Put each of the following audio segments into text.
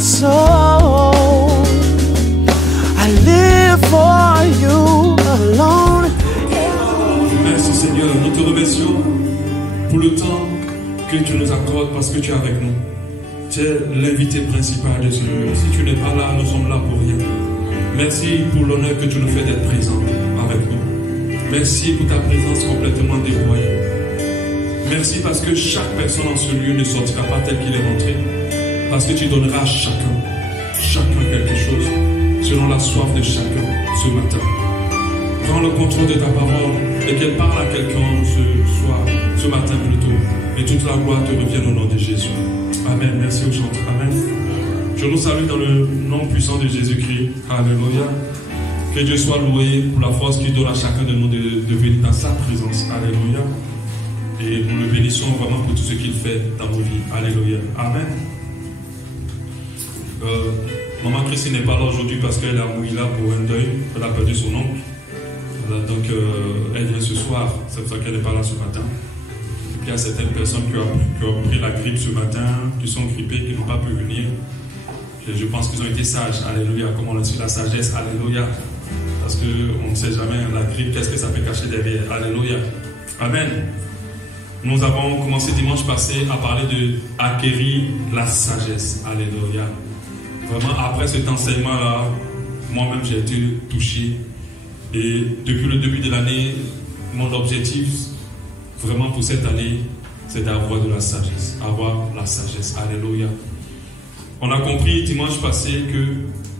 my soul. I live for you alone. Merci Seigneur, nous te remercions pour le temps que tu nous accordes parce que tu es avec nous. Tu es l'invité principal de ce lieu. Si tu n'es pas là, nous sommes là pour rien. Merci pour l'honneur que tu nous fais d'être présent avec nous. Merci pour ta présence complètement déployée. Merci parce que chaque personne dans ce lieu ne sortira pas tel qu'il est rentré. Parce que tu donneras à chacun quelque chose, selon la soif de chacun ce matin. Prends le contrôle de ta parole et qu'elle parle à quelqu'un ce soir, ce matin plutôt. Et toute la gloire te revienne au nom de Jésus. Amen. Merci au chanteur. Amen. Je nous salue dans le nom puissant de Jésus-Christ. Alléluia. Que Dieu soit loué pour la force qu'il donne à chacun de nous de venir dans sa présence. Alléluia. Et nous le bénissons vraiment pour tout ce qu'il fait dans nos vies. Alléluia. Amen. Maman Christine n'est pas là aujourd'hui parce qu'elle est à Mouila pour un deuil. Elle a perdu son oncle. Voilà, donc elle vient ce soir. C'est pour ça qu'elle n'est pas là ce matin. Il y a certaines personnes qui ont pris la grippe ce matin, qui sont grippées, qui n'ont pas pu venir. Et je pense qu'ils ont été sages. Alléluia. Comme on a su la sagesse. Alléluia. Parce qu'on ne sait jamais la grippe, qu'est-ce que ça peut cacher derrière. Alléluia. Amen. Nous avons commencé dimanche passé à parler de acquérir la sagesse. Alléluia. Vraiment, après cet enseignement-là, moi-même j'ai été touché. Et depuis le début de l'année, mon objectif, vraiment pour cette année, c'est d'avoir de la sagesse. Avoir la sagesse. Alléluia. On a compris dimanche passé que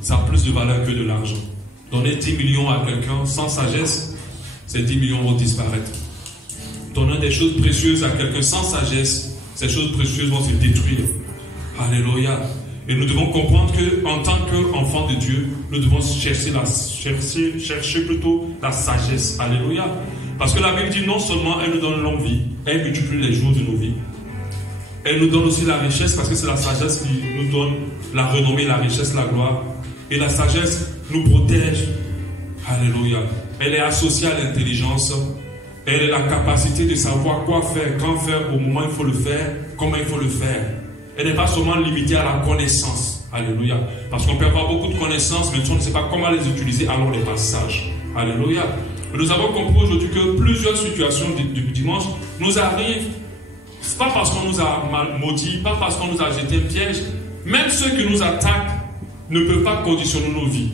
ça a plus de valeur que de l'argent. Donner 10 millions à quelqu'un sans sagesse, ces 10 millions vont disparaître. Donner des choses précieuses à quelqu'un sans sagesse, ces choses précieuses vont se détruire. Alléluia. Et nous devons comprendre qu'en tant qu'enfants de Dieu, nous devons chercher plutôt la sagesse. Alléluia. Parce que la Bible dit non seulement elle nous donne longue vie, elle multiplie les jours de nos vies. Elle nous donne aussi la richesse parce que c'est la sagesse qui nous donne la renommée, la richesse, la gloire. Et la sagesse nous protège. Alléluia. Elle est associée à l'intelligence. Elle est la capacité de savoir quoi faire, quand faire, au moment où il faut le faire, comment il faut le faire. Elle n'est pas seulement limitée à la connaissance. Alléluia. Parce qu'on peut avoir beaucoup de connaissances, mais si on ne sait pas comment les utiliser, alors on n'est pas sage. Alléluia. Nous avons compris aujourd'hui que plusieurs situations du dimanche nous arrivent, pas parce qu'on nous a maudits, pas parce qu'on nous a jeté un piège. Même ceux qui nous attaquent ne peuvent pas conditionner nos vies.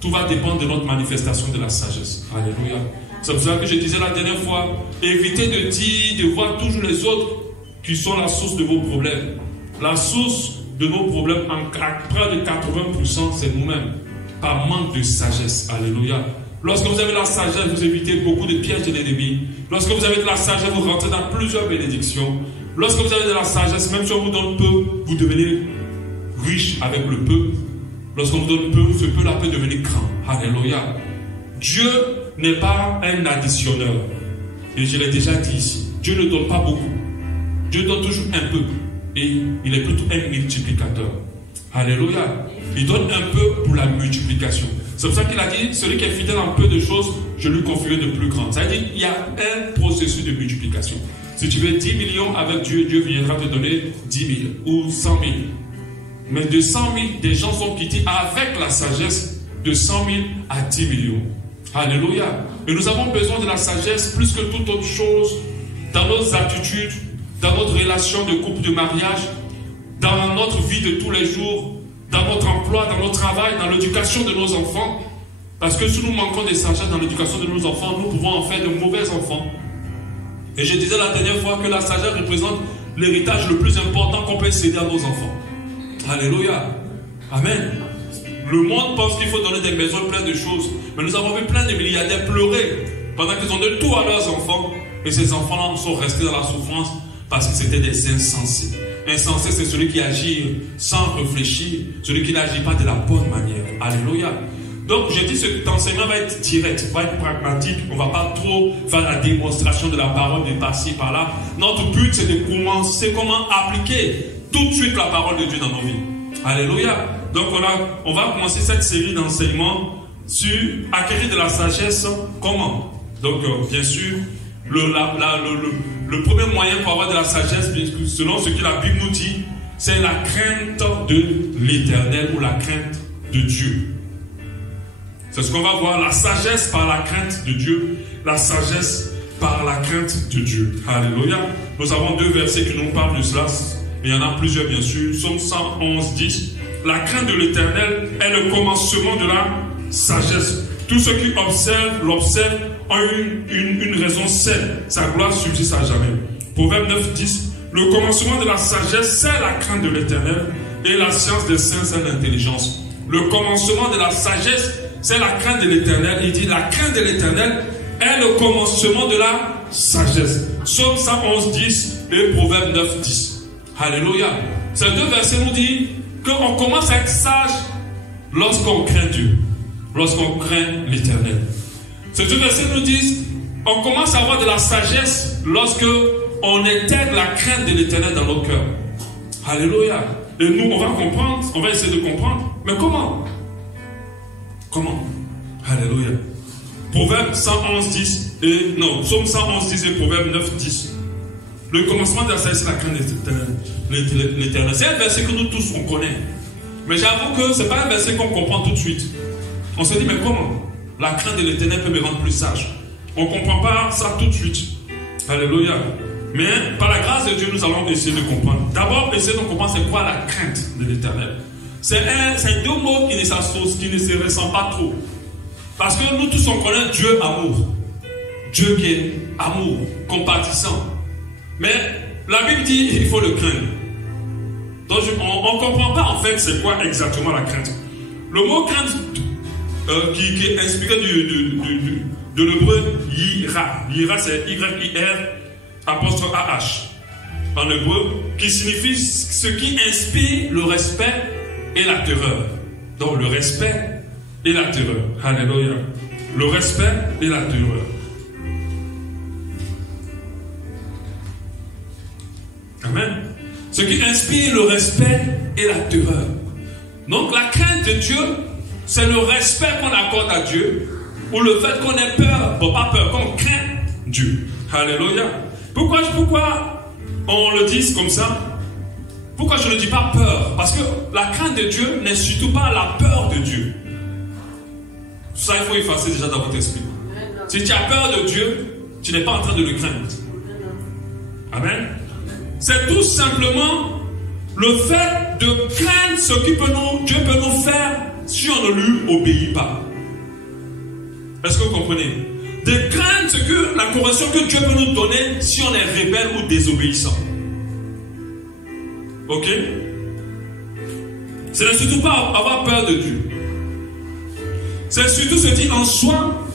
Tout va dépendre de notre manifestation de la sagesse. Alléluia. C'est pour ça que je disais la dernière fois, évitez de dire, de voir toujours les autres qui sont la source de vos problèmes. La source de nos problèmes, à près de 80%, c'est nous-mêmes, par manque de sagesse. Alléluia. Lorsque vous avez la sagesse, vous évitez beaucoup de pièges de l'ennemi. Lorsque vous avez de la sagesse, vous rentrez dans plusieurs bénédictions. Lorsque vous avez de la sagesse, même si on vous donne peu, vous devenez riche avec le peu. Lorsqu'on vous donne peu, ce peu-là peut devenir grand. Alléluia. Dieu n'est pas un additionneur. Et je l'ai déjà dit ici. Dieu ne donne pas beaucoup. Dieu donne toujours un peu. Et il est plutôt un multiplicateur. Alléluia. Il donne un peu pour la multiplication. C'est pour ça qu'il a dit, celui qui est fidèle en peu de choses, je lui confierai de plus grandes. Ça veut dire qu'il y a un processus de multiplication. Si tu veux 10 millions avec Dieu, Dieu viendra te donner 10 000 ou 100 000. Mais de 100 000, des gens sont quittés avec la sagesse de 100 000 à 10 millions. Alléluia. Et nous avons besoin de la sagesse plus que toute autre chose dans nos attitudes, dans notre relation de couple, de mariage, dans notre vie de tous les jours, dans notre emploi, dans notre travail, dans l'éducation de nos enfants. Parce que si nous manquons de sagesse dans l'éducation de nos enfants, nous pouvons en faire de mauvais enfants. Et je disais la dernière fois que la sagesse représente l'héritage le plus important qu'on peut céder à nos enfants. Alléluia. Amen. Le monde pense qu'il faut donner des maisons pleines de choses. Mais nous avons vu plein de milliardaires pleurer pendant qu'ils ont donné tout à leurs enfants. Et ces enfants-là sont restés dans la souffrance parce que c'était des insensés. Insensé, c'est celui qui agit sans réfléchir, celui qui n'agit pas de la bonne manière. Alléluia. Donc, je dis que cet enseignement va être direct, va être pragmatique. On ne va pas trop faire la démonstration de la parole de par-ci, par-là. Notre but, c'est de commencer comment appliquer tout de suite la parole de Dieu dans nos vies. Alléluia. Donc, on va commencer cette série d'enseignements sur acquérir de la sagesse. Comment? Donc, bien sûr, le premier moyen pour avoir de la sagesse, selon ce que la Bible nous dit, c'est la crainte de l'Éternel ou la crainte de Dieu. C'est ce qu'on va voir, la sagesse par la crainte de Dieu, la sagesse par la crainte de Dieu. Alléluia. Nous avons 2 versets qui nous parlent de cela. Il y en a plusieurs bien sûr. Psaume 111 dit, la crainte de l'Éternel est le commencement de la sagesse. Tous ceux qui l'observent ont une raison saine. Sa gloire subsiste à jamais. Proverbe 9 10, le commencement de la sagesse, c'est la crainte de l'Éternel, et la science des saints, c'est l'intelligence. Le commencement de la sagesse, c'est la crainte de l'Éternel. Il dit, la crainte de l'Éternel est le commencement de la sagesse. Psaume 111 10 et Proverbe 9 10. Alléluia. Ces 2 versets nous disent qu'on commence à être sage lorsqu'on craint Dieu, lorsqu'on craint l'Éternel. Ces 2 versets nous disent on commence à avoir de la sagesse lorsque on intègre la crainte de l'Éternel dans nos cœurs. Alléluia. Et nous, on va comprendre, on va essayer de comprendre. Mais comment? Comment? Alléluia. Proverbe 111 10 et non, Psaume 111 10 et Proverbe 9 10. Le commencement de la sagesse, c'est la crainte de l'Éternel. C'est un verset que nous tous on connaît. Mais j'avoue que ce n'est pas un verset qu'on comprend tout de suite. On se dit, mais comment? La crainte de l'Éternel peut me rendre plus sage. On ne comprend pas ça tout de suite. Alléluia. Mais par la grâce de Dieu, nous allons essayer de comprendre. D'abord, essayer de comprendre c'est quoi la crainte de l'Éternel. C'est 2 mots qui ne se ressemblent pas trop. Parce que nous tous on connaît Dieu amour. Dieu qui est amour, compatissant. Mais la Bible dit il faut le craindre. Donc on ne comprend pas en fait c'est quoi exactement la crainte. Le mot crainte qui est inspiré de l'hébreu yira. Yira c'est Y-I-R apostrophe A-H en hébreu, qui signifie ce qui inspire le respect et la terreur. Donc le respect et la terreur. Alléluia. Le respect et la terreur. Amen. Ce qui inspire le respect et la terreur. Donc la crainte de Dieu, c'est le respect qu'on accorde à Dieu, ou le fait qu'on ait peur, bon pas peur, qu'on craint Dieu. Alléluia. Pourquoi on le dit comme ça? Pourquoi je ne dis pas peur? Parce que la crainte de Dieu n'est surtout pas la peur de Dieu. Ça, il faut effacer déjà dans votre esprit. Si tu as peur de Dieu, tu n'es pas en train de le craindre. Amen. C'est tout simplement le fait de craindre ce que Dieu peut nous faire si on ne lui obéit pas. Est-ce que vous comprenez? De craindre la correction que Dieu peut nous donner si on est rebelle ou désobéissant. Ok? Ce n'est surtout pas avoir peur de Dieu. C'est surtout se dire en soi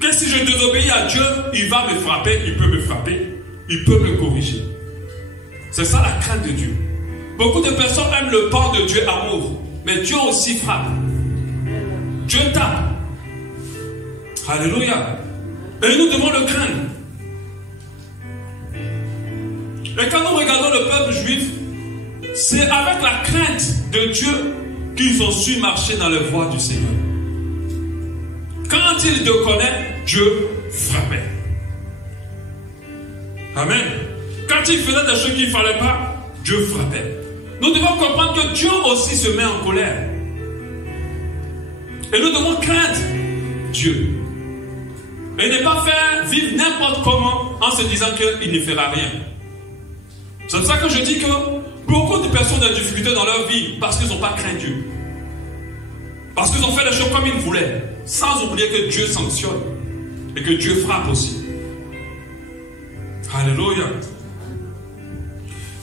que si je désobéis à Dieu, il va me frapper, il peut me frapper, il peut me corriger. C'est ça la crainte de Dieu. Beaucoup de personnes aiment le port de Dieu amour, mais Dieu aussi frappe. Dieu tape. Alléluia. Et nous devons le craindre. Et quand nous regardons le peuple juif, c'est avec la crainte de Dieu qu'ils ont su marcher dans les voies du Seigneur. Quand ils te connaissent, Dieu frappait. Amen. Quand ils faisaient des choses qu'il ne fallait pas, Dieu frappait. Nous devons comprendre que Dieu aussi se met en colère. Et nous devons craindre Dieu. Et ne pas faire vivre n'importe comment en se disant qu'il ne fera rien. C'est pour ça que je dis que beaucoup de personnes ont des difficultés dans leur vie parce qu'ils n'ont pas craint Dieu. Parce qu'ils ont fait les choses comme ils voulaient, sans oublier que Dieu sanctionne et que Dieu frappe aussi. Alléluia.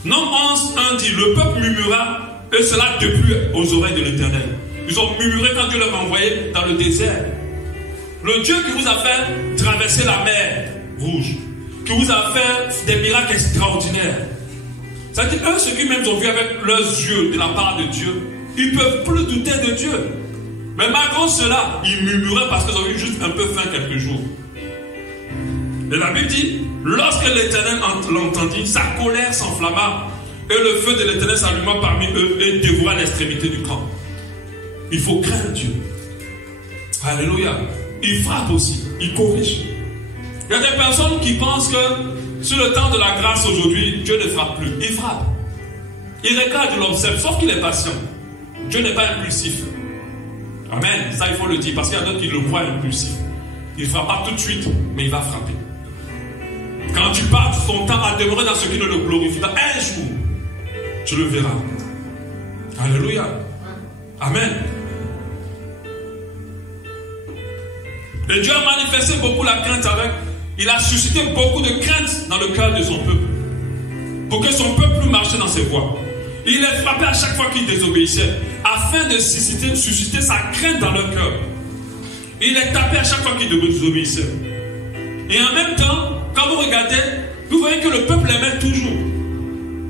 Nom 11:1 dit, le peuple murmura et cela déplut aux oreilles de l'Éternel. Ils ont murmuré quand Dieu leur a envoyé dans le désert. Le Dieu qui vous a fait traverser la mer rouge, qui vous a fait des miracles extraordinaires. C'est-à-dire, eux, ceux qui même ont vu avec leurs yeux de la part de Dieu, ils ne peuvent plus douter de Dieu. Mais malgré cela, ils murmuraient parce qu'ils ont eu juste un peu faim quelques jours. Et la Bible dit, lorsque l'Éternel l'entendit, sa colère s'enflamma et le feu de l'Éternel s'alluma parmi eux et dévora l'extrémité du camp. Il faut craindre Dieu. Alléluia. Il frappe aussi, il corrige. Il y a des personnes qui pensent que sur le temps de la grâce aujourd'hui, Dieu ne frappe plus. Il frappe. Il regarde, il observe, sauf qu'il est patient. Dieu n'est pas impulsif. Amen. Ça, il faut le dire, parce qu'il y a d'autres qui le croient impulsif. Il ne fera pas tout de suite, mais il va frapper. Quand tu passes ton temps à demeurer dans ce qui ne le glorifie pas, un jour, tu le verras. Alléluia. Amen. Et Dieu a manifesté beaucoup la crainte avec. Il a suscité beaucoup de crainte dans le cœur de son peuple. Pour que son peuple marche dans ses voies. Il est frappé à chaque fois qu'il désobéissait. Afin de susciter sa crainte dans leur cœur. Il est tapé à chaque fois qu'il désobéissait. Et en même temps, quand vous regardez, vous voyez que le peuple l'aimait toujours.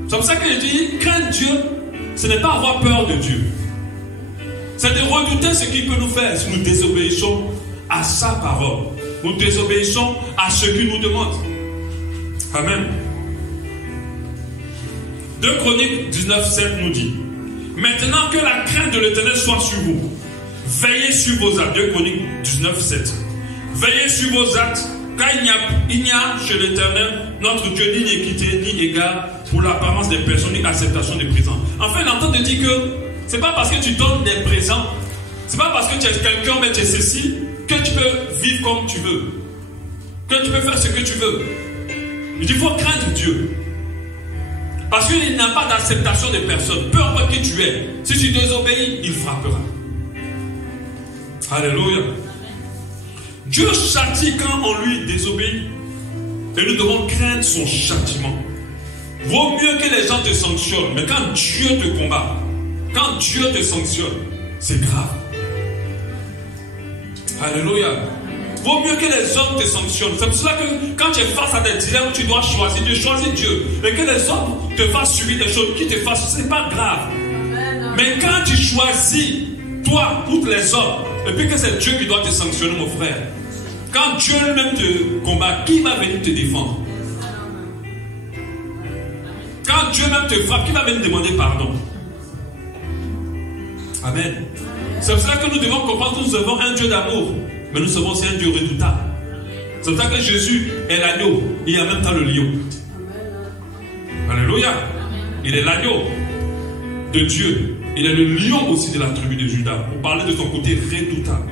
C'est pour ça que je dis, craindre Dieu, ce n'est pas avoir peur de Dieu. C'est de redouter ce qu'il peut nous faire si nous désobéissons à sa parole. Nous désobéissons à ce qu'il nous demande. Amen. 2 Chroniques 19:7 nous dit: maintenant que la crainte de l'Éternel soit sur vous, veillez sur vos actes. 2 Chroniques 19:7. Veillez sur vos actes, car il n'y a chez l'Éternel, notre Dieu, ni iniquité, ni égard pour l'apparence des personnes, ni acceptation des présents. Enfin, il entend de dire que c'est pas parce que tu donnes des présents, c'est pas parce que tu es quelqu'un, mais tu es ceci, que tu peux vivre comme tu veux, que tu peux faire ce que tu veux. Il dit, il faut craindre Dieu. Parce qu'il n'a pas d'acceptation de personne. Peu importe qui tu es, si tu désobéis, il frappera. Alléluia. Dieu châtie quand on lui désobéit. Et nous devons craindre son châtiment. Vaut mieux que les gens te sanctionnent. Mais quand Dieu te combat, quand Dieu te sanctionne, c'est grave. Alléluia. Vaut mieux que les hommes te sanctionnent. C'est pour cela que quand tu es face à des dilemmes, tu dois choisir. Tu choisis Dieu. Et que les hommes te fassent subir des choses qui te fassent, ce n'est pas grave. Mais quand tu choisis, toi, tous les hommes, et puis que c'est Dieu qui doit te sanctionner, mon frère. Quand Dieu lui-même te combat, qui va venir te défendre? Quand Dieu même te frappe, qui va venir demander pardon? Amen. C'est pour cela que nous devons comprendre que nous avons un Dieu d'amour. Mais nous sommes aussi un Dieu redoutable. C'est pour ça que Jésus est l'agneau. Il y a même temps le lion. Alléluia. Il est l'agneau de Dieu. Il est le lion aussi de la tribu de Juda. Pour parler de son côté redoutable.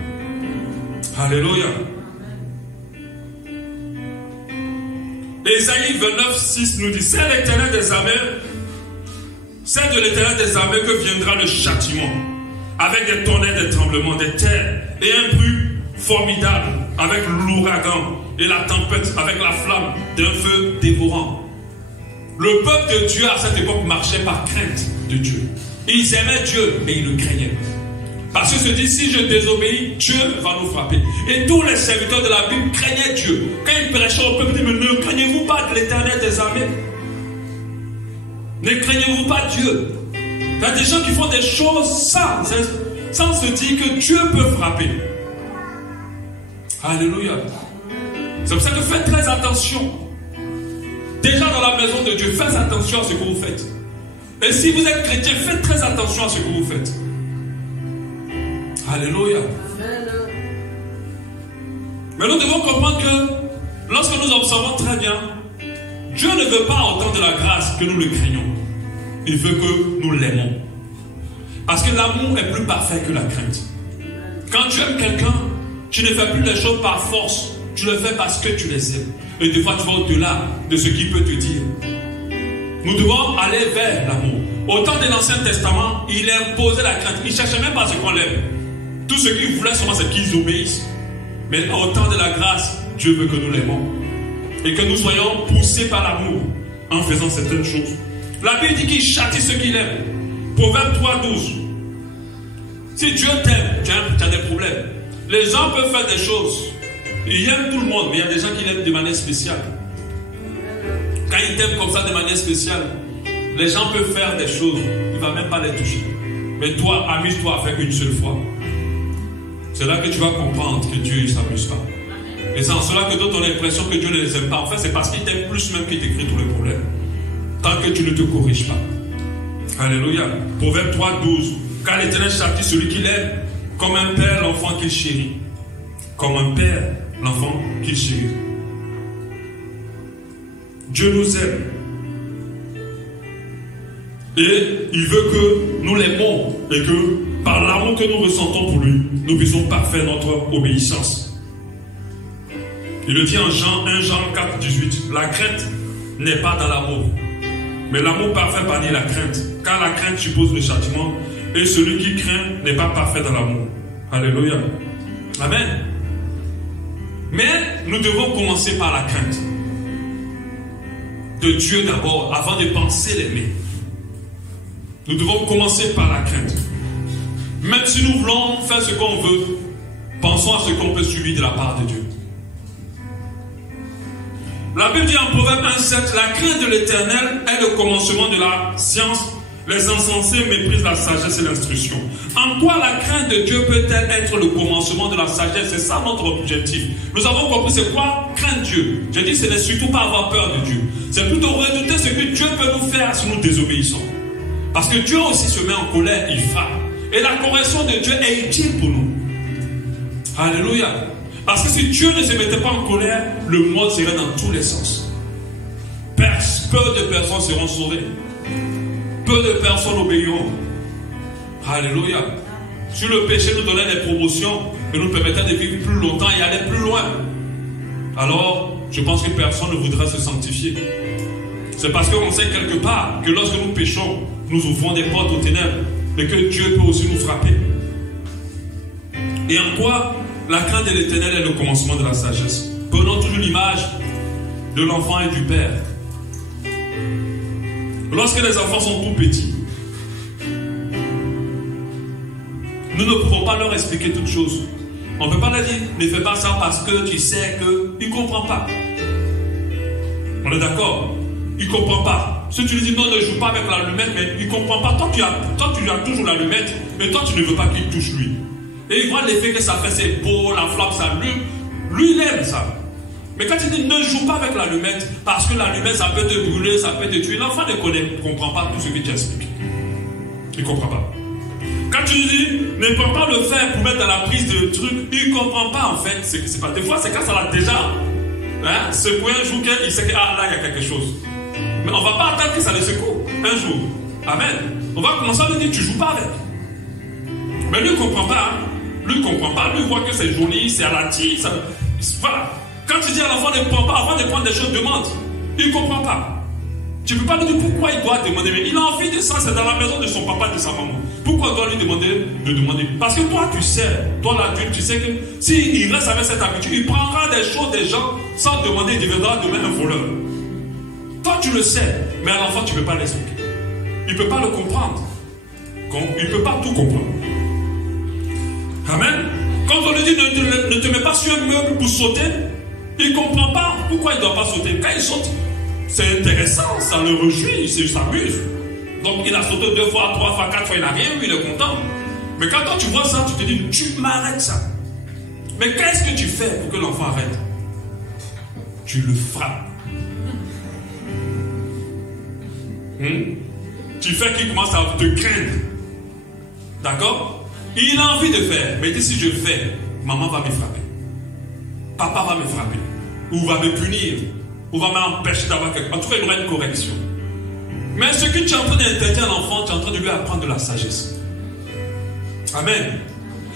Alléluia. Ésaïe 29:6 nous dit: c'est l'Éternel des armées, c'est de l'Éternel des armées que viendra le châtiment, avec des tonnerres, des tremblements, des terres, et un bruit formidable, avec l'ouragan et la tempête, avec la flamme d'un feu dévorant. Le peuple de Dieu à cette époque marchait par crainte de Dieu. Ils aimaient Dieu et ils le craignaient. Parce que se dit, si je désobéis, Dieu va nous frapper. Et tous les serviteurs de la Bible craignaient Dieu. Quand ils prêchaient au peuple, ils disaient, mais ne craignez-vous pas de l'Éternel des armées? Ne craignez-vous pas Dieu? Il y a des gens qui font des choses sans se dire que Dieu peut frapper. Alléluia. C'est pour ça que faites très attention. Déjà dans la maison de Dieu, faites attention à ce que vous faites. Et si vous êtes chrétien, faites très attention à ce que vous faites. Alléluia. Mais nous devons comprendre que lorsque nous observons très bien, Dieu ne veut pas autant de la grâce que nous le craignons. Il veut que nous l'aimons. Parce que l'amour est plus parfait que la crainte. Quand tu aimes quelqu'un, tu ne fais plus les choses par force. Tu le fais parce que tu les aimes. Et des fois, tu vas au-delà de ce qu'il peut te dire. Nous devons aller vers l'amour. Au temps de l'Ancien Testament, il imposait la crainte. Il ne cherchait même pas ce qu'on l'aime. Tout ce qu'il voulait seulement, c'est qu'ils obéissent. Mais au temps de la grâce, Dieu veut que nous l'aimons. Et que nous soyons poussés par l'amour en faisant certaines choses. La Bible dit qu'il châtie ceux qu'il aime. Proverbe 3:12. Si Dieu t'aime, tu as des problèmes. Les gens peuvent faire des choses. Ils aiment tout le monde, mais il y a des gens qui l'aiment de manière spéciale. Quand ils t'aiment comme ça de manière spéciale, les gens peuvent faire des choses. Il ne va même pas les toucher. Mais toi, amuse-toi à faire une seule fois. C'est là que tu vas comprendre que Dieu ne s'amuse pas. Et c'est en cela que d'autres ont l'impression que Dieu ne les aime pas. En fait, c'est parce qu'il t'aime plus même qu'il t'écrit tous les problèmes. Tant que tu ne te corriges pas. Alléluia. Proverbe 3:12. Car l'Éternel châtie celui qu'il aime, comme un père l'enfant qu'il chérit. Comme un père l'enfant qu'il chérit. Dieu nous aime. Et il veut que nous l'aimons et que par l'amour que nous ressentons pour lui, nous puissions parfaire notre obéissance. Il le dit en Jean 4, 18. La crainte n'est pas dans l'amour. Mais l'amour parfait bannit la crainte. Car la crainte suppose le châtiment. Et celui qui craint n'est pas parfait dans l'amour. Alléluia. Amen. Mais nous devons commencer par la crainte de Dieu d'abord, avant de penser l'aimer. Nous devons commencer par la crainte. Même si nous voulons faire ce qu'on veut, pensons à ce qu'on peut subir de la part de Dieu. La Bible dit en Proverbe 1,7, la crainte de l'Éternel est le commencement de la science. Les insensés méprisent la sagesse et l'instruction. En quoi la crainte de Dieu peut-elle être le commencement de la sagesse? C'est ça notre objectif. Nous avons compris c'est quoi craindre Dieu. J'ai dit ce n'est surtout pas avoir peur de Dieu. C'est plutôt redouter ce que Dieu peut nous faire si nous désobéissons. Parce que Dieu aussi se met en colère, il frappe. Et la correction de Dieu est utile pour nous. Alléluia. Parce que si Dieu ne se mettait pas en colère, le monde serait dans tous les sens. Peu de personnes seront sauvées. Peu de personnes obéiront. Alléluia. Si le péché nous donnait des promotions et nous permettait de vivre plus longtemps et aller plus loin, alors je pense que personne ne voudra se sanctifier. C'est parce qu'on sait quelque part que lorsque nous péchons, nous ouvrons des portes aux ténèbres et que Dieu peut aussi nous frapper. Et en quoi la crainte de l'Éternel est le commencement de la sagesse? Prenons toujours l'image de l'enfant et du père. Lorsque les enfants sont tout petits, nous ne pouvons pas leur expliquer toutes choses. On ne peut pas leur dire, ne fais pas ça parce que tu sais qu'il ne comprend pas. On est d'accord? Il ne comprend pas. Si tu lui dis non, ne joue pas avec l'allumette, mais il ne comprend pas. Toi, tu lui as toujours l'allumette, mais toi, tu ne veux pas qu'il touche lui. Et il voit l'effet que ça fait, c'est beau, la flamme s'allume. Lui, il aime ça. Mais quand il dit ne joue pas avec l'allumette, parce que l'allumette, ça peut te brûler, ça peut te tuer, l'enfant ne comprend pas tout ce que tu expliques. Il ne comprend pas. Quand tu lui dis ne prends pas le fer pour mettre dans la prise de truc, il ne comprend pas en fait. C'est pas, des fois, c'est quand ça l'a déjà secoué un jour qu'il sait que là, il y a quelque chose. Mais on ne va pas attendre que ça le secoue un jour. Amen. On va commencer à lui dire tu ne joues pas avec. Mais lui, il ne comprend pas. Lui, il ne comprend pas. Lui, il voit que c'est joli, c'est à la tire. Voilà. Quand tu dis à l'enfant ne prends pas, avant de prendre des choses, demande. Il ne comprend pas. Tu ne peux pas lui dire pourquoi il doit demander. Mais il a envie de ça, c'est dans la maison de son papa et de sa maman. Pourquoi il doit lui demander de demander? Parce que toi, tu sais, toi l'adulte, tu sais que s'il reste avec cette habitude, il prendra des choses des gens sans demander, il deviendra demain un voleur. Toi, tu le sais, mais à l'enfant, tu ne peux pas l'expliquer. Il ne peut pas le comprendre. Il ne peut pas tout comprendre. Amen. Quand on lui dit ne te mets pas sur un meuble pour sauter, il ne comprend pas pourquoi il ne doit pas sauter. Quand il saute, c'est intéressant, ça le réjouit, il s'amuse. Donc il a sauté 2 fois, 3 fois, 4 fois, il n'a rien vu, il est content. Mais quand toi tu vois ça, tu te dis, tu m'arrêtes ça. Mais qu'est-ce que tu fais pour que l'enfant arrête? Tu le frappes. Tu fais qu'il commence à te craindre. D'accord? Il a envie de faire, mais il dit si je le fais, maman va me frapper. Papa va me frapper. Ou va me punir. Ou va m'empêcher d'avoir quelque chose. En tout cas, il y aura une correction. Mais ce que tu es en train d'interdire à l'enfant, tu es en train de lui apprendre de la sagesse. Amen.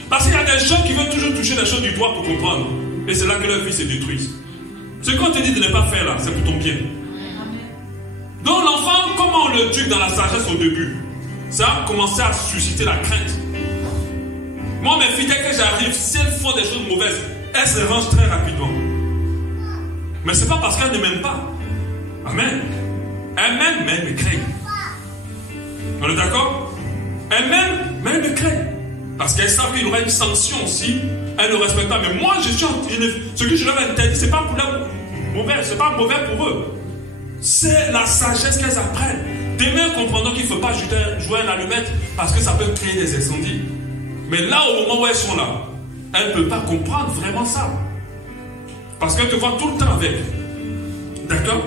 Parce qu'il y a des gens qui veulent toujours toucher les choses du doigt pour comprendre. Et c'est là que leur vie se détruit. Ce qu'on te dit de ne pas faire là, c'est pour ton bien. Donc l'enfant, comment on le tue dans la sagesse au début? Ça a commencé à susciter la crainte. Moi, mes filles, dès que j'arrive, si elles font des choses mauvaises, elles se rangent très rapidement. Mais ce n'est pas parce qu'elles ne m'aiment pas. Amen. Elles m'aiment, mais elles me craignent. On est d'accord? Elles m'aiment, mais elles me craignent. Parce qu'elles savent qu'il y aura une sanction si elles ne respectent pas. Mais moi, ce que je leur interdis, ce n'est pas pour elles mauvais, ce n'est pas mauvais pour eux. C'est la sagesse qu'elles apprennent. Demain, comprendront qu'il ne faut pas jouer à l'allumette parce que ça peut créer des incendies. Mais là, au moment où elles sont là, elles ne peuvent pas comprendre vraiment ça. Parce qu'elles te voient tout le temps avec. D'accord?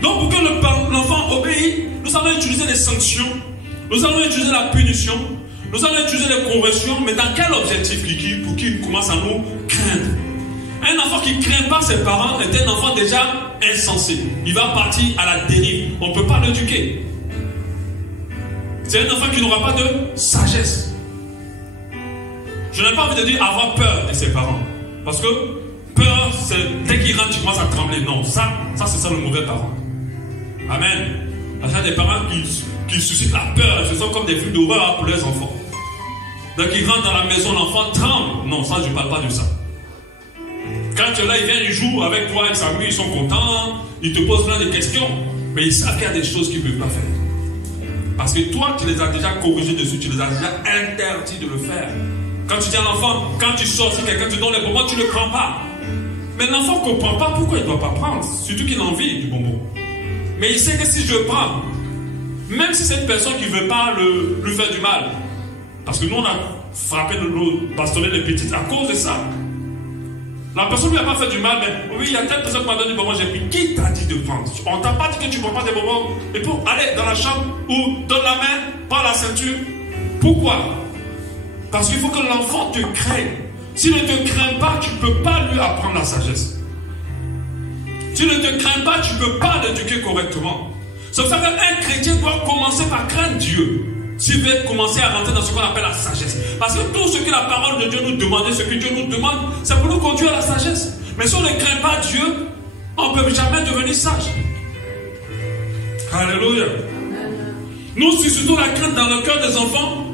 Donc, pour que l'enfant obéisse, nous allons utiliser les sanctions, nous allons utiliser la punition, nous allons utiliser les corrections, mais dans quel objectif pour qu'il commence à nous craindre? Un Un enfant qui ne craint pas ses parents est un enfant déjà insensé. Il va partir à la dérive. On ne peut pas l'éduquer. C'est un enfant qui n'aura pas de sagesse. Je n'ai pas envie de dire avoir peur de ses parents. Parce que peur, c'est dès qu'il rentre, tu commences à trembler. Non, ça c'est ça le mauvais parent. Amen. Il y a des parents qui suscitent la peur. Ce sont comme des films d'horreur pour les enfants. Donc ils rentrent dans la maison, l'enfant tremble. Non, ça je ne parle pas de ça. Quand tu es là, ils viennent, ils jouent avec toi, ils s'amusent, ils sont contents, ils te posent plein de questions. Mais ils savent qu'il y a des choses qu'ils ne peuvent pas faire. Parce que toi, tu les as déjà corrigés dessus, tu les as déjà interdits de le faire. Quand tu dis à l'enfant, quand tu sors, si quelqu'un te donne les bonbons, tu ne le prends pas. Mais l'enfant ne comprend pas pourquoi il ne doit pas prendre. Surtout qu'il a envie du bonbon. Mais il sait que si je prends, même si c'est une personne qui ne veut pas lui faire du mal, parce que nous on a frappé de bastonner les petites à cause de ça. La personne ne lui a pas fait du mal, mais oui, il y a telle personne qui m'a donné du bonbon, j'ai pris. Qui t'a dit de prendre? On t'a pas dit que tu ne prends pas des bonbons. Et pour aller dans la chambre ou donne la main, prends la ceinture. Pourquoi? Parce qu'il faut que l'enfant te craigne. S'il ne te craint pas, tu ne peux pas lui apprendre la sagesse. S'il ne te craint pas, tu ne peux pas l'éduquer correctement. C'est pour ça qu'un chrétien doit commencer par craindre Dieu. S'il veut commencer à rentrer dans ce qu'on appelle la sagesse. Parce que tout ce que la parole de Dieu nous demande, ce que Dieu nous demande, c'est pour nous conduire à la sagesse. Mais si on ne craint pas Dieu, on ne peut jamais devenir sage. Alléluia. Nous suscitons la crainte dans le cœur des enfants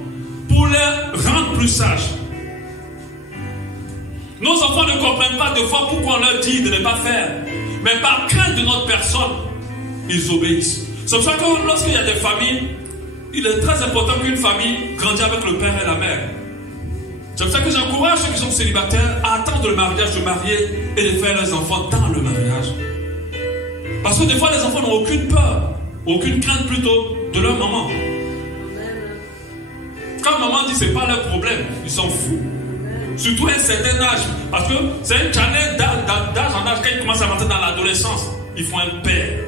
pour les rendre plus sages. Nos enfants ne comprennent pas de fois pourquoi on leur dit de ne pas faire. Mais par crainte de notre personne, ils obéissent. C'est pour ça que lorsqu'il y a des familles, il est très important qu'une famille grandisse avec le père et la mère. C'est pour ça que j'encourage ceux qui sont célibataires à attendre le mariage, de marier et de faire leurs enfants dans le mariage. Parce que des fois, les enfants n'ont aucune peur, aucune crainte plutôt de leur maman. Quand maman dit c'est pas leur problème, ils s'en foutent. Surtout à un certain âge. Parce que c'est un challenge d'âge en âge. Quand ils commencent à rentrer dans l'adolescence, il faut un père.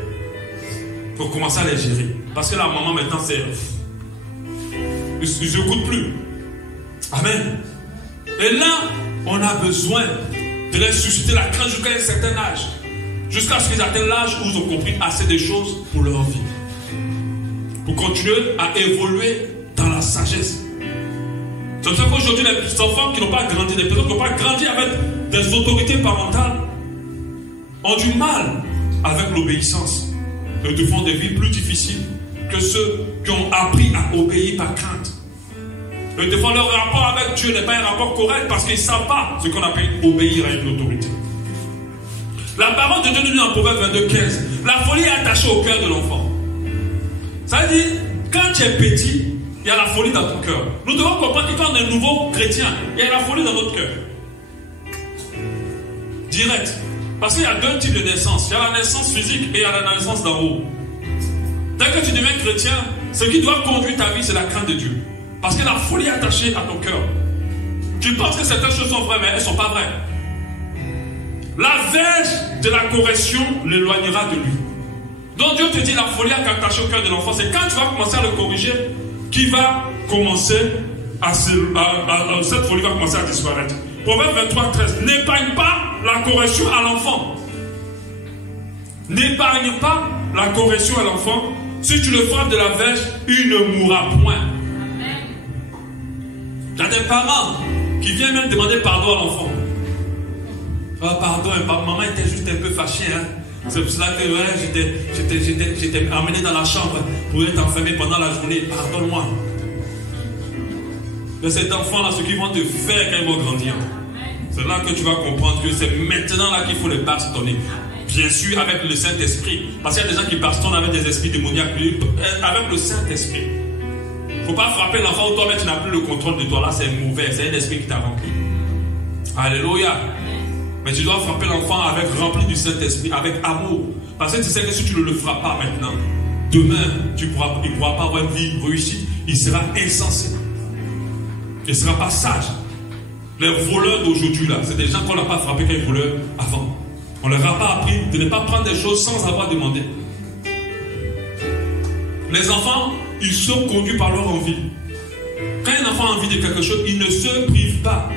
Il faut commencer à les gérer. Parce que la maman maintenant c'est... Ils n'écoutent plus. Amen. Et là, on a besoin de les susciter la crainte jusqu'à un certain âge. Jusqu'à ce qu'ils atteignent l'âge où ils ont compris assez de choses pour leur vie. Pour continuer à évoluer dans la sagesse. C'est pour ça qu'aujourd'hui, les enfants qui n'ont pas grandi, les personnes qui n'ont pas grandi avec des autorités parentales, ont du mal avec l'obéissance. Ils te font des vies plus difficiles que ceux qui ont appris à obéir par crainte. Et des fois, leur rapport avec Dieu n'est pas un rapport correct parce qu'ils ne savent pas ce qu'on appelle obéir à une autorité. La parole de Dieu nous dit en Proverbe 22:15, la folie est attachée au cœur de l'enfant. Ça veut dire, quand tu es petit, il y a la folie dans ton cœur. Nous devons comprendre que quand on est nouveau chrétien, il y a la folie dans notre cœur. Direct. Parce qu'il y a deux types de naissance. Il y a la naissance physique et il y a la naissance d'en haut. Dès que tu deviens chrétien, ce qui doit conduire ta vie, c'est la crainte de Dieu. Parce que la folie est attachée à ton cœur. Tu penses que certaines choses sont vraies, mais elles ne sont pas vraies. La verge de la correction l'éloignera de lui. Donc Dieu te dit la folie est attachée au cœur de l'enfant. C'est quand tu vas commencer à le corriger qui va commencer cette folie va commencer à disparaître. Proverbe 23:13. N'épargne pas la correction à l'enfant. N'épargne pas la correction à l'enfant. Si tu le frappes de la verge, il ne mourra point. Il y a des parents qui viennent même demander pardon à l'enfant. Ah, pardon, maman était juste un peu fâchée. Hein? C'est pour cela que ouais, j'étais amené dans la chambre pour être enfermé pendant la journée. Pardonne-moi. Mais cet enfant-là, ce qu'ils vont te faire quand ils vont grandir, c'est là que tu vas comprendre que c'est maintenant là qu'il faut les bastonner. Bien sûr, avec le Saint-Esprit. Parce qu'il y a des gens qui bastonnent avec des esprits démoniaques. Avec le Saint-Esprit. Il ne faut pas frapper l'enfant où toi-même tu n'as plus le contrôle de toi. Là, c'est mauvais. C'est un esprit qui t'a rempli. Alléluia. Mais tu dois frapper l'enfant avec rempli du Saint-Esprit, avec amour. Parce que tu sais que si tu ne le frappes pas maintenant, demain, il ne pourra pas avoir une vie réussie. Il sera insensé. Il ne sera pas sage. Les voleurs d'aujourd'hui, là, c'est des gens qu'on n'a pas frappé quand ils volaient avant. On ne leur a pas appris de ne pas prendre des choses sans avoir demandé. Les enfants, ils sont conduits par leur envie. Quand un enfant a envie de quelque chose, il ne se prive pas.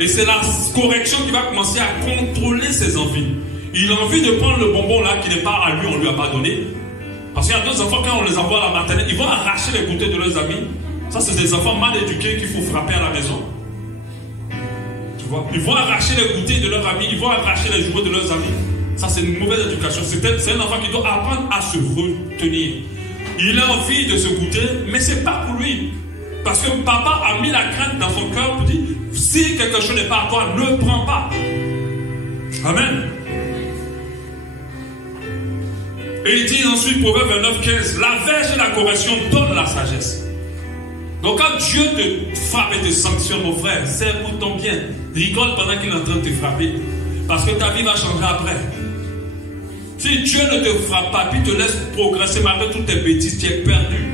Et c'est la correction qui va commencer à contrôler ses envies. Il a envie de prendre le bonbon là qui n'est pas à lui, on ne lui a pas donné. Parce qu'il y a d'autres enfants, quand on les envoie à la maternelle, ils vont arracher les goûters de leurs amis. Ça, c'est des enfants mal éduqués qu'il faut frapper à la maison. Tu vois? Ils vont arracher les goûters de leurs amis, ils vont arracher les jouets de leurs amis. Ça, c'est une mauvaise éducation. C'est un enfant qui doit apprendre à se retenir. Il a envie de se goûter, mais ce n'est pas pour lui. Parce que papa a mis la crainte dans son cœur pour dire, si quelque chose n'est pas à toi, ne prends pas. Amen. Et il dit ensuite, Proverbe 29, 15, la verge et la correction donnent la sagesse. Donc quand Dieu te frappe et te sanctionne, mon frère, c'est pour ton bien. Rigole pendant qu'il est en train de te frapper. Parce que ta vie va changer après. Si Dieu ne te frappe pas, puis te laisse progresser malgré toutes tes bêtises, tu es perdu.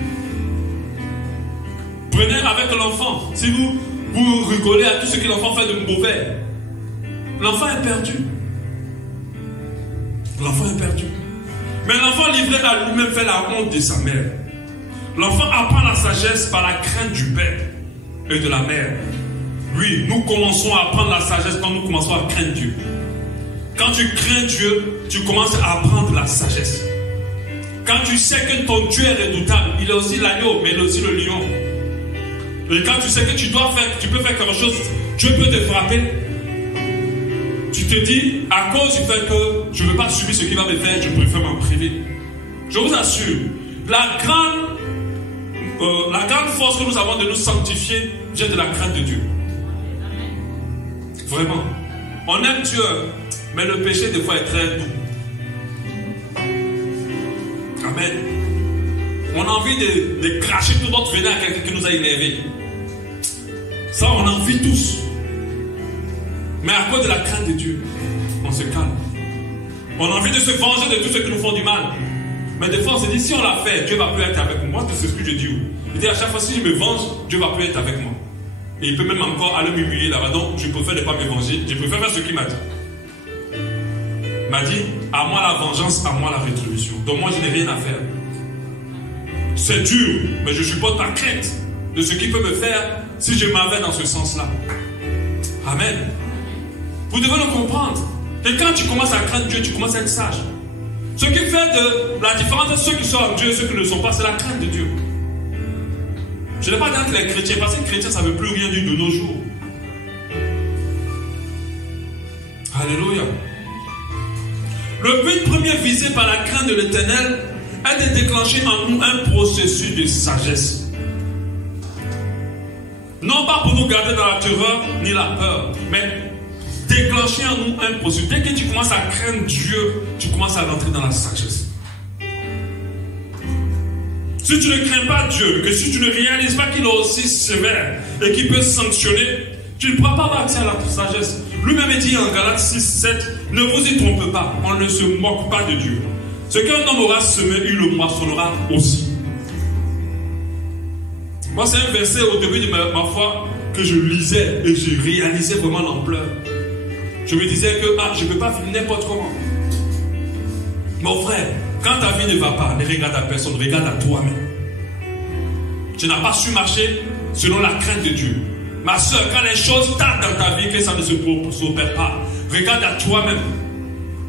Prenez avec l'enfant. Si vous rigolez à tout ce que l'enfant fait de mauvais, l'enfant est perdu. L'enfant est perdu. Mais l'enfant livré à lui-même fait la honte de sa mère. L'enfant apprend la sagesse par la crainte du père et de la mère. Oui, nous commençons à apprendre la sagesse quand nous commençons à craindre Dieu. Quand tu crains Dieu, tu commences à apprendre la sagesse. Quand tu sais que ton Dieu est redoutable, il est aussi l'agneau, mais il est aussi le lion. Et quand tu sais que tu peux faire quelque chose, Dieu peut te frapper. Tu te dis, à cause du fait que je ne veux pas subir ce qu'il va me faire, je préfère m'en priver. Je vous assure, la grande force que nous avons de nous sanctifier vient de la crainte de Dieu. Vraiment. On aime Dieu, mais le péché des fois est très doux. Amen. On a envie de cracher tout notre venin à quelqu'un qui nous a énervés. Ça, on en vit tous. Mais à cause de la crainte de Dieu, on se calme. On a envie de se venger de tous ceux qui nous font du mal. Mais des fois, on se dit, si on l'a fait, Dieu ne va plus être avec moi. C'est ce que je dis. Je dis à chaque fois, si je me venge, Dieu ne va plus être avec moi. Et il peut même encore aller m'humilier là-bas. Donc, je préfère ne pas me venger. Je préfère faire ce qu'il m'a dit. Il m'a dit, à moi la vengeance, à moi la rétribution. Donc moi, je n'ai rien à faire. C'est dur, mais je supporte la crainte de ce qu'il peut me faire si je m'en vais dans ce sens-là. Amen. Vous devez le comprendre. Et quand tu commences à craindre Dieu, tu commences à être sage. Ce qui fait de la différence de ceux qui sont en Dieu et ceux qui ne le sont pas, c'est la crainte de Dieu. Je n'ai pas dit que les chrétiens, parce que les chrétiens, ça ne veut plus rien dire de nos jours. Alléluia. Le but premier visé par la crainte de l'Éternel est de déclencher en nous un processus de sagesse. Non pas pour nous garder dans la terreur ni la peur, mais déclencher en nous un processus. Dès que tu commences à craindre Dieu, tu commences à rentrer dans la sagesse. Si tu ne crains pas Dieu, que si tu ne réalises pas qu'il est aussi sévère et qu'il peut sanctionner, tu ne pourras pas avoir accès à la sagesse. Lui-même dit en Galates 6, 7, ne vous y trompez pas, on ne se moque pas de Dieu. Ce qu'un homme aura semé, il le moissonnera aussi. Moi, c'est un verset au début de ma foi que je lisais et je réalisais vraiment l'ampleur. Je me disais que je ne peux pas vivre n'importe comment. Mon frère, quand ta vie ne va pas, ne regarde à personne, regarde à toi-même. Tu n'as pas su marcher selon la crainte de Dieu. Ma soeur, quand les choses tardent dans ta vie, que ça ne s'opère pas, regarde à toi-même.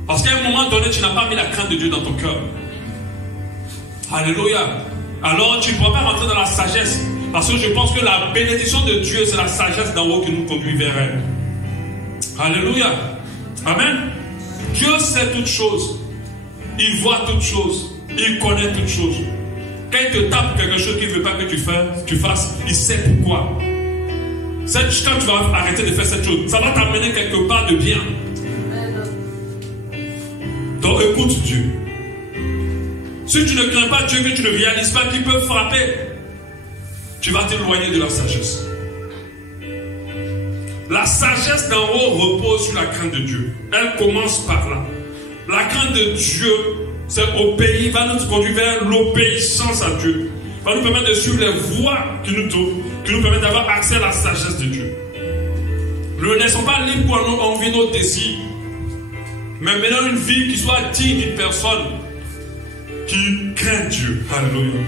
Parce qu'à un moment donné, tu n'as pas mis la crainte de Dieu dans ton cœur. Alléluia. Alors, tu ne pourras pas rentrer dans la sagesse. Parce que je pense que la bénédiction de Dieu, c'est la sagesse d'en haut qui nous conduit vers elle. Alléluia. Amen. Dieu sait toutes choses. Il voit toutes choses. Il connaît toutes choses. Quand il te tape quelque chose qu'il ne veut pas que tu fasses, il sait pourquoi. Quand tu vas arrêter de faire cette chose, ça va t'amener quelque part de bien. Donc écoute Dieu. Si tu ne crains pas Dieu, que tu ne réalises pas qu'il peut frapper, tu vas t'éloigner de la sagesse. La sagesse d'en haut repose sur la crainte de Dieu. Elle commence par là. La crainte de Dieu, c'est obéir, va nous conduire vers l'obéissance à Dieu. Va nous permettre de suivre les voies qui nous permettent d'avoir accès à la sagesse de Dieu. Ne laissons pas libre pour nous envie nos désirs, mais menons une vie qui soit digne d'une personne qui craint Dieu. Alléluia.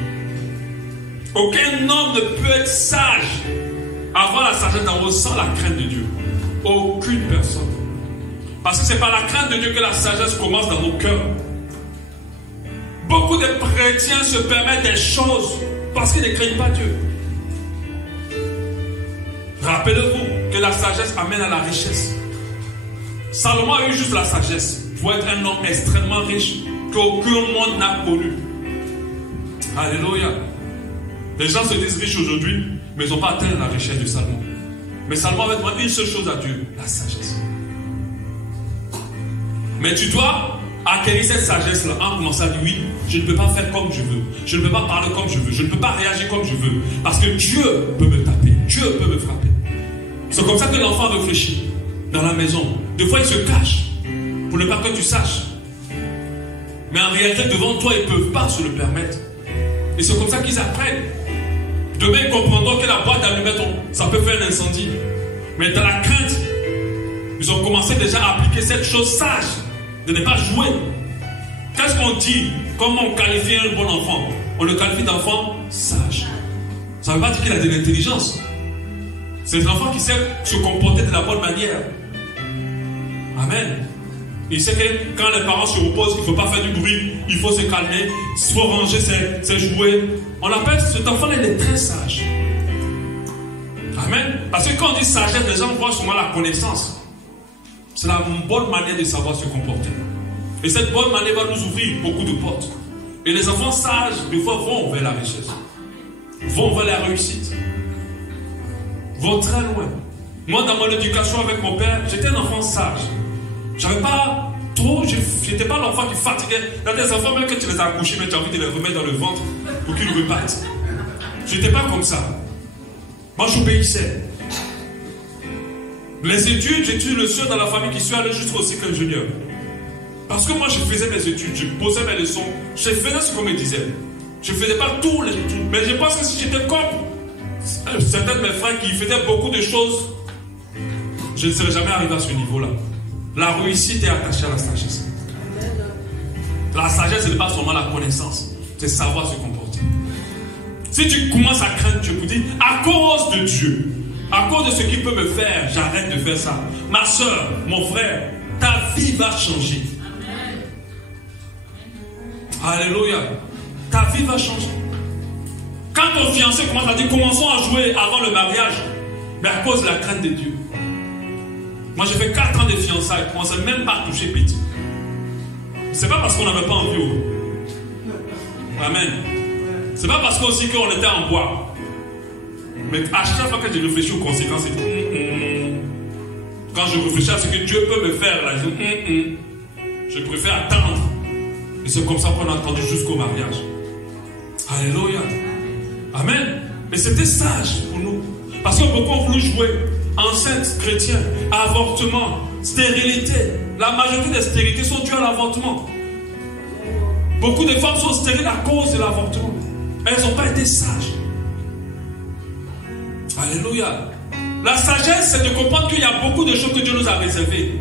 Aucun homme ne peut être sage, avoir la sagesse d'en haut sans la crainte de Dieu. Aucune personne. Parce que c'est par la crainte de Dieu que la sagesse commence dans nos cœurs. Beaucoup de chrétiens se permettent des choses parce qu'ils ne craignent pas Dieu. Rappelez-vous que la sagesse amène à la richesse. Salomon a eu juste la sagesse pour être un homme extrêmement riche qu'aucun monde n'a connu. Alléluia. Les gens se disent riches aujourd'hui, mais ils n'ont pas atteint la richesse de Salomon. Mais Salomon avait demandé une seule chose à Dieu, la sagesse. Mais tu dois acquérir cette sagesse-là en commençant à dire oui, je ne peux pas faire comme je veux. Je ne peux pas parler comme je veux. Je ne peux pas réagir comme je veux. Parce que Dieu peut me taper. Dieu peut me frapper. C'est comme ça que l'enfant réfléchit dans la maison. Des fois, il se cache pour ne pas que tu saches. Mais en réalité, devant toi, ils ne peuvent pas se le permettre. Et c'est comme ça qu'ils apprennent. Demain, ils comprendront que la boîte d'allumettes, ça peut faire un incendie. Mais dans la crainte, ils ont commencé déjà à appliquer cette chose sage de ne pas jouer. Qu'est-ce qu'on dit? Comment on qualifie un bon enfant? On le qualifie d'enfant sage. Ça ne veut pas dire qu'il a de l'intelligence. C'est un enfant qui sait se comporter de la bonne manière. Amen. Il sait que quand les parents se reposent, il ne faut pas faire du bruit, il faut se calmer, il faut ranger ses jouets. On appelle cet enfant, il est très sage. Amen. Parce que quand on dit sagesse, les gens voient souvent la connaissance. C'est la bonne manière de savoir se comporter. Et cette bonne manière va nous ouvrir beaucoup de portes. Et les enfants sages, des fois, vont vers la richesse. Vont vers la réussite. Vont très loin. Moi, dans mon éducation avec mon père, j'étais un enfant sage. J'avais pas trop, j'étais pas l'enfant qui fatiguait. Dans des enfants, même que tu les as accouchés, mais tu as envie de les remettre dans le ventre pour qu'ils repartent. J'étais pas comme ça. Moi, j'obéissais. Les études, j'étais le seul dans la famille qui suis allé jusqu'au cycle ingénieur. Parce que moi, je faisais mes études, je posais mes leçons, je faisais ce qu'on me disait. Je faisais pas tous les études. Mais je pense que si j'étais comme certains de mes frères qui faisaient beaucoup de choses, je ne serais jamais arrivé à ce niveau-là. La réussite est attachée à la sagesse. La sagesse, ce n'est pas seulement la connaissance, c'est savoir se comporter. Si tu commences à craindre Dieu, pour dire, à cause de Dieu, à cause de ce qu'il peut me faire, j'arrête de faire ça. Ma soeur, mon frère, ta vie va changer. Alléluia. Ta vie va changer. Quand ton fiancé commence à dire, commençons à jouer avant le mariage, mais à cause de la crainte de Dieu. Moi, j'ai fait 4 ans de fiançailles, on ne s'est même pas touché petit. C'est pas parce qu'on n'avait pas envie. Amen. C'est pas parce qu'on aussi qu'on était en bois. Mais à chaque fois que je réfléchis aux conséquences, quand je réfléchis à ce que Dieu peut me faire, là, je préfère attendre. Et c'est comme ça qu'on a attendu jusqu'au mariage. Alléluia. Amen. Mais c'était sage pour nous. Parce que beaucoup ont voulu jouer. Enceinte chrétienne, avortement, stérilité. La majorité des stérilités sont dues à l'avortement. Beaucoup de femmes sont stériles à cause de l'avortement. Elles n'ont pas été sages. Alléluia. La sagesse, c'est de comprendre qu'il y a beaucoup de choses que Dieu nous a réservées.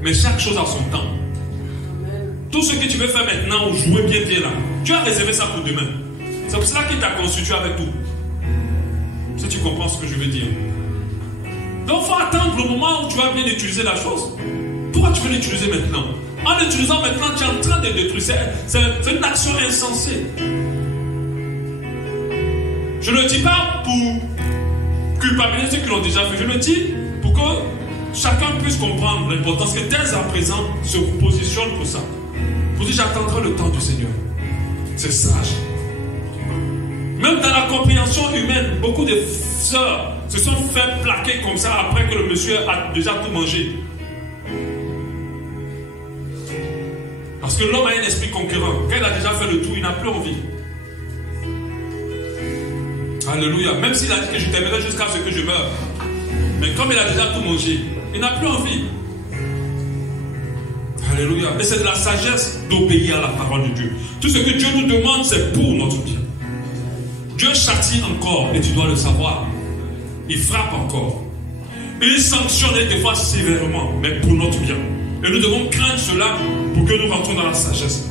Mais chaque chose a son temps. Tout ce que tu veux faire maintenant ou jouer bien là, Dieu a réservé ça pour demain. C'est pour cela qu'il t'a constitué avec tout. Si tu comprends ce que je veux dire. Donc il faut attendre le moment où tu vas bien utiliser la chose. Pourquoi tu veux l'utiliser maintenant? En l'utilisant maintenant, tu es en train de détruire. C'est une action insensée. Je ne le dis pas pour culpabiliser ceux qui l'ont déjà fait. Je le dis pour que chacun puisse comprendre l'importance que dès à présent se positionne pour ça. Pour dire j'attendrai le temps du Seigneur. C'est sage. Même dans la compréhension humaine, beaucoup de sœurs se sont fait plaquer comme ça après que le monsieur a déjà tout mangé. Parce que l'homme a un esprit conquérant. Quand il a déjà fait le tout, il n'a plus envie. Alléluia. Même s'il a dit que je t'aimerai jusqu'à ce que je meure. Mais comme il a déjà tout mangé, il n'a plus envie. Alléluia. Et c'est de la sagesse d'obéir à la parole de Dieu. Tout ce que Dieu nous demande, c'est pour notre bien. Dieu châtie encore, et tu dois le savoir. Il frappe encore. Il sanctionne des fois sévèrement, mais pour notre bien. Et nous devons craindre cela pour que nous rentrons dans la sagesse.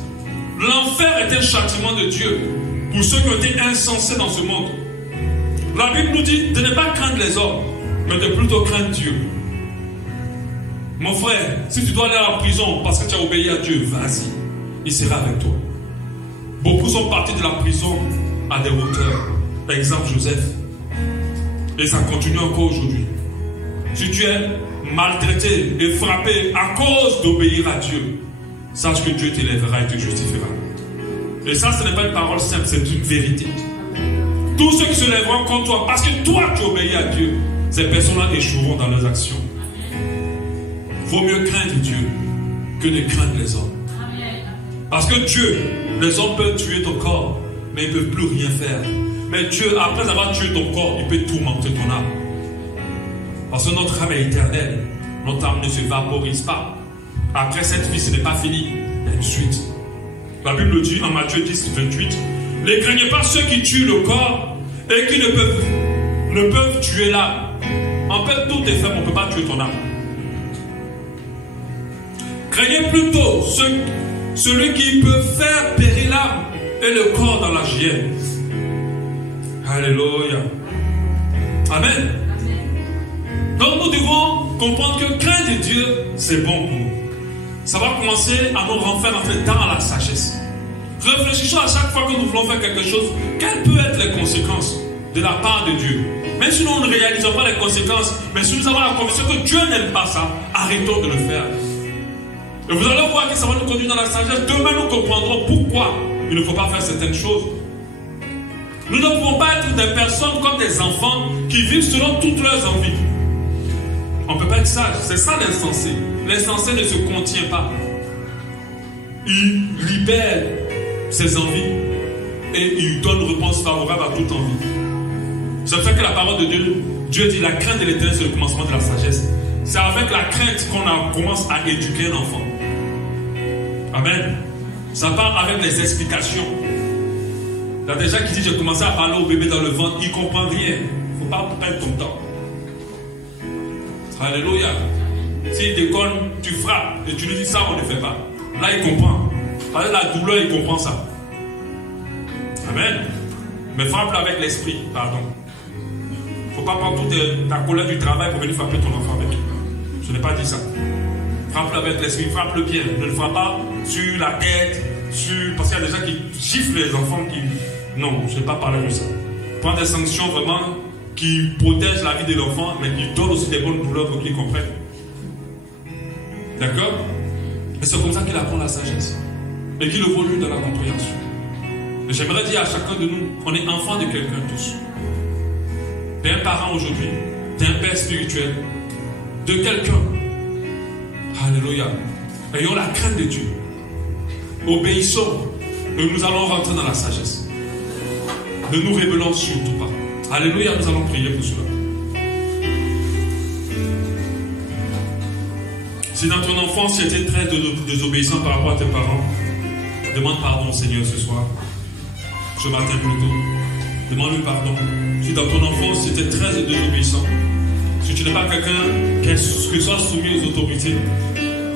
L'enfer est un châtiment de Dieu pour ceux qui ont été insensés dans ce monde. La Bible nous dit de ne pas craindre les hommes, mais de plutôt craindre Dieu. Mon frère, si tu dois aller à la prison parce que tu as obéi à Dieu, vas-y. Il sera avec toi. Beaucoup sont partis de la prison à des hauteurs. Par exemple, Joseph. Et ça continue encore aujourd'hui. Si tu es maltraité et frappé à cause d'obéir à Dieu, sache que Dieu t'élèvera et te justifiera. Et ça, ce n'est pas une parole simple, c'est une vérité. Tous ceux qui se lèveront contre toi, parce que toi tu obéis à Dieu, ces personnes-là échoueront dans leurs actions. Vaut mieux craindre Dieu que de craindre les hommes. Parce que Dieu, les hommes peuvent tuer ton corps, mais ils ne peuvent plus rien faire. Mais Dieu, après avoir tué ton corps, il peut tourmenter ton âme. Parce que notre âme est éternelle. Notre âme ne se vaporise pas. Après cette vie, ce n'est pas fini. Il y a une suite. La Bible dit en Matthieu 10, 28, ne craignez pas ceux qui tuent le corps et qui ne peuvent tuer l'âme. En fait, tout est fait, on ne peut pas tuer ton âme. Craignez plutôt celui qui peut faire périr l'âme et le corps dans la géhenne. Alléluia. Amen. Donc nous devons comprendre que craindre Dieu, c'est bon pour nous. Ça va commencer à nous faire entrer dans la sagesse. Réfléchissons à chaque fois que nous voulons faire quelque chose, quelles peuvent être les conséquences de la part de Dieu. Même si nous ne réalisons pas les conséquences, mais si nous avons la conviction que Dieu n'aime pas ça, arrêtons de le faire. Et vous allez voir que ça va nous conduire dans la sagesse. Demain, nous comprendrons pourquoi il ne faut pas faire certaines choses. Nous ne pouvons pas être des personnes comme des enfants qui vivent selon toutes leurs envies. On ne peut pas être sage. C'est ça l'insensé. L'insensé ne se contient pas. Il libère ses envies et il donne une réponse favorable à toute envie. C'est pour ça que la parole de Dieu dit la crainte de l'Éternel, c'est le commencement de la sagesse. C'est avec la crainte qu'on commence à éduquer un enfant. Amen. Ça part avec les explications. Il y a des gens qui disent j'ai commencé à parler au bébé dans le ventre, il ne comprend rien. Il ne faut pas perdre ton temps. Alléluia. S'il déconne, tu frappes et tu lui dis ça, on ne fait pas. Là, il comprend. Parce que la douleur, il comprend ça. Amen. Mais frappe-le avec l'esprit, pardon. Il ne faut pas prendre toute ta colère du travail pour venir frapper ton enfant avec. Je n'ai pas dit ça. Frappe-le avec l'esprit, frappe-le bien. Ne le frappe pas sur la tête, parce qu'il y a des gens qui giflent les enfants qui... Non, je n'ai pas parlé de ça. Prends des sanctions vraiment qui protègent la vie de l'enfant, mais qui donnent aussi des bonnes douleurs pour qu'il comprenne. D'accord? Et c'est comme ça qu'il apprend la sagesse. Et qu'il évolue dans la compréhension. Et j'aimerais dire à chacun de nous, on est enfant de quelqu'un tous. T'es un parent aujourd'hui, t'es un père spirituel, de quelqu'un. Alléluia. Ayons la crainte de Dieu. Obéissons. Et nous allons rentrer dans la sagesse. Ne nous rébellons surtout pas. Alléluia, nous allons prier pour cela. Si dans ton enfance tu étais très désobéissant par rapport à tes parents, demande pardon au Seigneur ce soir. Ce matin plutôt. Demande-lui pardon. Si dans ton enfance tu étais très désobéissant, si tu n'es pas quelqu'un qui soit soumis aux autorités,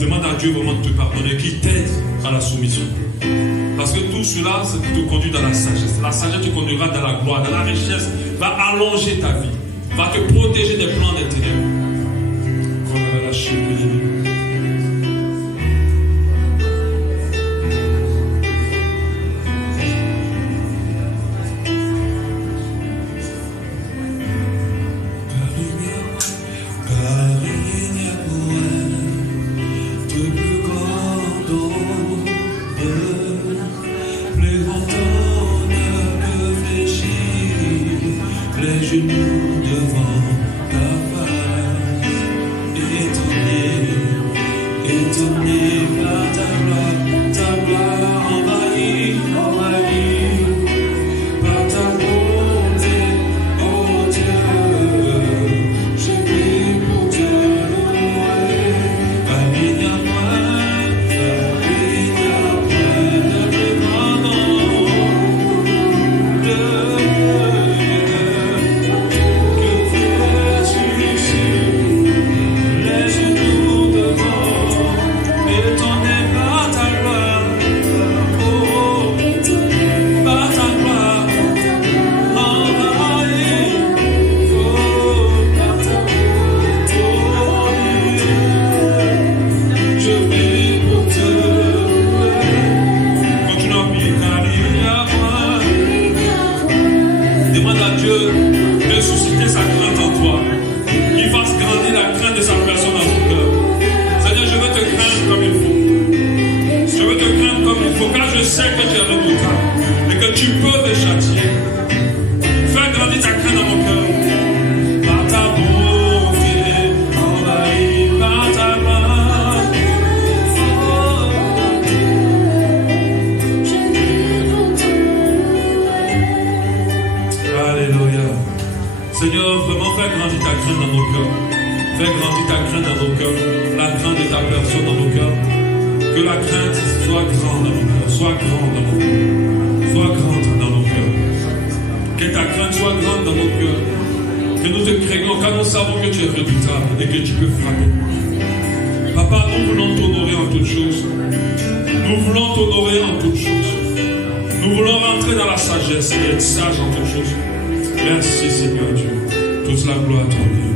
demande à Dieu vraiment de te pardonner, qu'il t'aide à la soumission. Parce que tout cela, c'est pour te conduire dans la sagesse. La sagesse te conduira dans la gloire, dans la richesse, va allonger ta vie, va te protéger des plans des ténèbres. Dieu de susciter sa crainte en toi. Qu'il fasse grandir la crainte de sa personne dans ton cœur. Seigneur, je veux te craindre comme il faut. Je veux te craindre comme il faut, car je sais que tu es redoutable et que tu peux me châtier. Fais grandir ta crainte dans mon cœur. Par ta bonté, envahi par ta main. Alléluia. Seigneur, vraiment fais grandir ta crainte dans nos cœurs. Fais grandir ta crainte dans nos cœurs. La crainte de ta personne dans nos cœurs. Que la crainte soit grande dans nos cœurs. Soit grande dans nos cœurs. Soit grande dans nos cœurs. Que ta crainte soit grande dans nos cœurs. Que nous te craignons car nous savons que tu es redoutable et que tu peux frapper. Papa, nous voulons t'honorer en toutes choses. Nous voulons t'honorer en toutes choses. Nous voulons rentrer dans la sagesse et être sages en toutes choses. Merci Seigneur Dieu. Toute la gloire à toi.